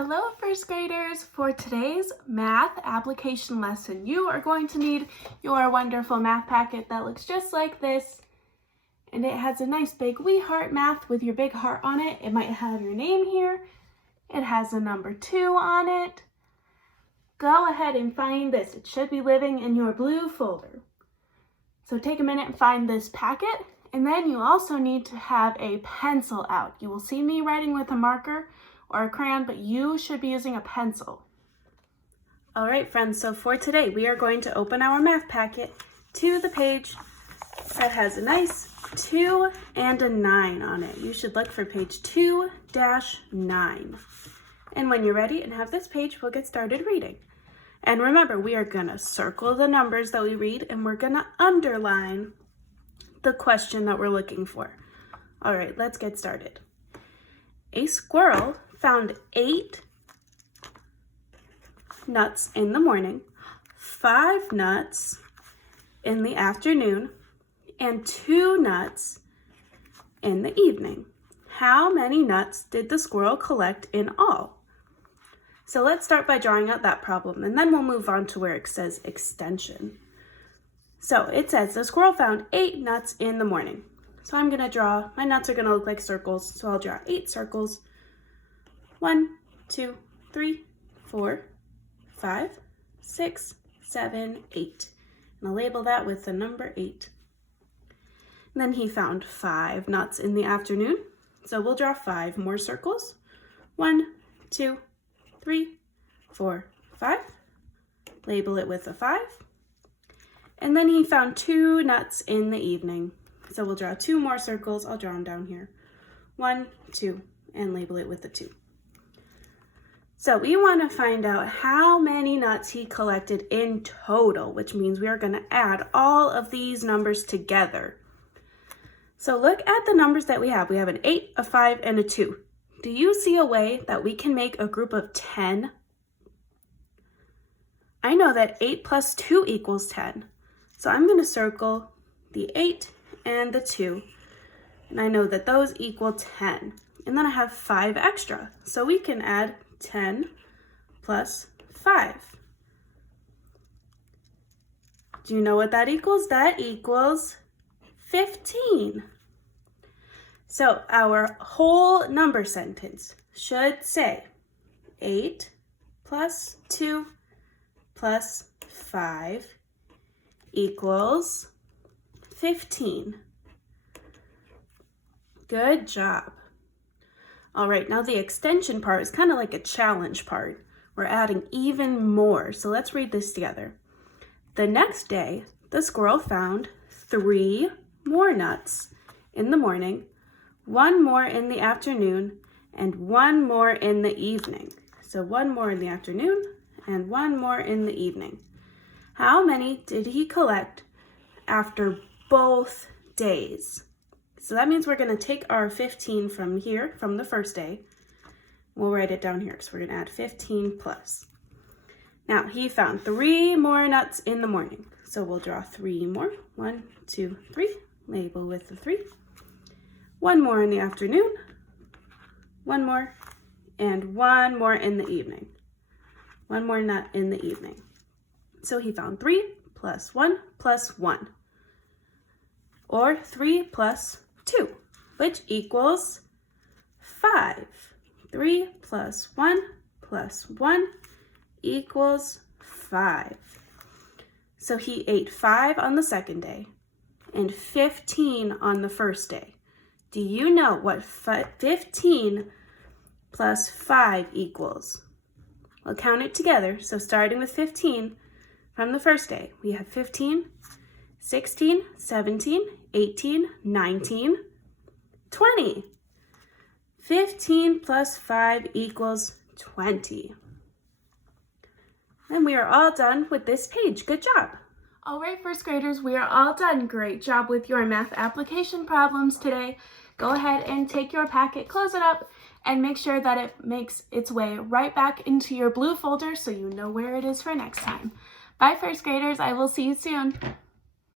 Hello, first graders. For today's math application lesson, you are going to need your wonderful math packet that looks just like this. And it has a nice big We Heart Math with your big heart on it. It might have your name here. It has a number 2 on it. Go ahead and find this. It should be living in your blue folder. So take a minute and find this packet. And then you also need to have a pencil out. You will see me writing with a marker or a crayon, but you should be using a pencil. All right, friends, so for today, we are going to open our math packet to the page that has a nice 2 and a 9 on it. You should look for page 2-9. And when you're ready and have this page, we'll get started reading. And remember, we are gonna circle the numbers that we read, and we're gonna underline the question that we're looking for. All right, let's get started. A squirrel found 8 nuts in the morning, 5 nuts in the afternoon, and 2 nuts in the evening. How many nuts did the squirrel collect in all? So let's start by drawing out that problem, and then we'll move on to where it says extension. So it says the squirrel found 8 nuts in the morning. So I'm gonna draw, my nuts are gonna look like circles, so I'll draw 8 circles. 1, 2, 3, 4, 5, 6, 7, 8. And I'll label that with the number 8. And then he found 5 nuts in the afternoon. So we'll draw 5 more circles. 1, 2, 3, 4, 5. Label it with a 5. And then he found 2 nuts in the evening. So we'll draw 2 more circles. I'll draw them down here. 1, 2, and label it with a 2. So we want to find out how many nuts he collected in total, which means we are going to add all of these numbers together. So look at the numbers that we have. We have an 8, a 5, and a 2. Do you see a way that we can make a group of 10? I know that 8 plus 2 equals 10. So I'm going to circle the 8 and the 2. And I know that those equal 10. And then I have 5 extra. So we can add 10 plus 5. Do you know what that equals? That equals 15. So our whole number sentence should say 8 plus 2 plus 5 equals 15. Good job. All right, now the extension part is kind of like a challenge part. We're adding even more. So let's read this together. The next day, the squirrel found 3 more nuts in the morning, 1 more in the afternoon, and 1 more in the evening. So 1 more in the afternoon and 1 more in the evening. How many did he collect after both days? So that means we're going to take our 15 from here, from the first day. We'll write it down here, so we're going to add 15 plus. Now, he found 3 more nuts in the morning. So we'll draw 3 more. 1, 2, 3. Label with the 3. 1 more in the afternoon. 1 more. And 1 more in the evening. 1 more nut in the evening. So he found 3 plus 1 plus 1. Or 3 plus 2, which equals 5. 3 plus 1 plus 1 equals 5. So he ate 5 on the second day and 15 on the first day. Do you know what 15 plus 5 equals? We'll count it together. So starting with 15 from the first day, we have 15, 16, 17, 18, 19, 20. 15 plus 5 equals 20. And we are all done with this page. Good job. All right, first graders, we are all done. Great job with your math application problems today. Go ahead and take your packet, close it up, and make sure that it makes its way right back into your blue folder so you know where it is for next time. Bye, first graders. I will see you soon.